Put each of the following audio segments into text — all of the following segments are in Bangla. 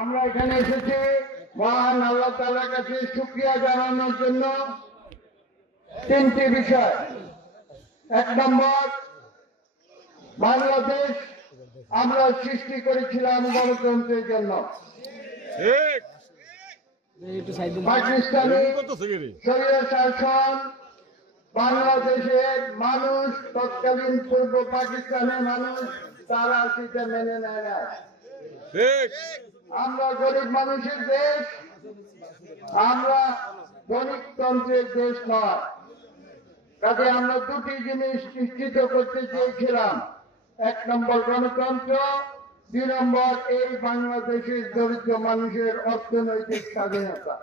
আমরা এখানে এসেছি মহান আল্লাহ তাআলার কাছে শুকরিয়া জানানোর জন্য। তিনটি বিষয়। এক নম্বর, বাংলাদেশ আমরা সৃষ্টি করেছিলাম গণতন্ত্রের জন্য। পাকিস্তানি স্বৈর শাসন বাংলাদেশের মানুষ, তৎকালীন পূর্ব পাকিস্তানের মানুষ, তারা সেটা মেনে নেয় না। আমরা গরিব মানুষের দেশ, আমরা গণতন্ত্রের দেশ নয়। কাজে আমরা দুটি জিনিস নিশ্চিত করতে চেয়েছিলাম। এক নম্বর গণতন্ত্র, দুই নম্বর এই বাংলাদেশের দরিদ্র মানুষের অর্থনৈতিক স্বাধীনতা।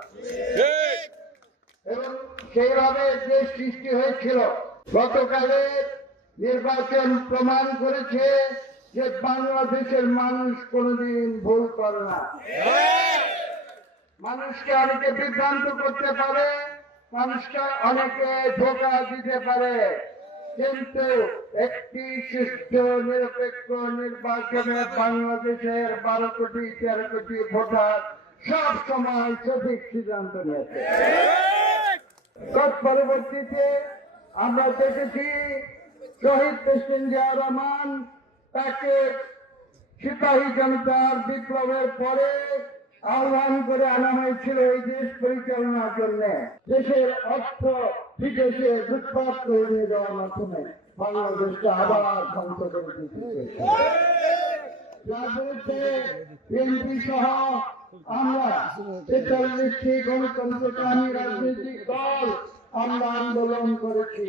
এবং সেইভাবে দেশ সৃষ্টি হয়েছিল। গতকালের নির্বাচন প্রমাণ করেছে যে বাংলাদেশের মানুষ কোনদিন ভুল করে না। মানুষকে অনেকে বিভ্রান্ত করতে পারে, মানুষকে অনেকে ধোঁকা দিতে পারে, কিন্তু একটি সুষ্ঠু নিরপেক্ষ নির্বাচনে বাংলাদেশের 12 কোটি 13 কোটি ভোটার সব সময় সঠিক সিদ্ধান্ত নিয়েছে। তৎপরবর্তীতে আমরা দেখেছি শহীদ প্রেসিডেন্ট জিয়াউর রহমান, তাকে সিপাহী জনতার বিপ্লবের পরে আহ্বান করে আনা হয়েছিল এই দেশ পরিচালনার জন্য। দেশের অর্থ বিদেশে লুটপাট করে নিয়ে যাওয়ার মাধ্যমে বাংলাদেশকে আবার ধ্বংস করে দিচ্ছে। যার বিরুদ্ধে বিএনপি সহ আমরা 43টি গণতন্ত্রকামী রাজনৈতিক দল আমরা আন্দোলন করেছি।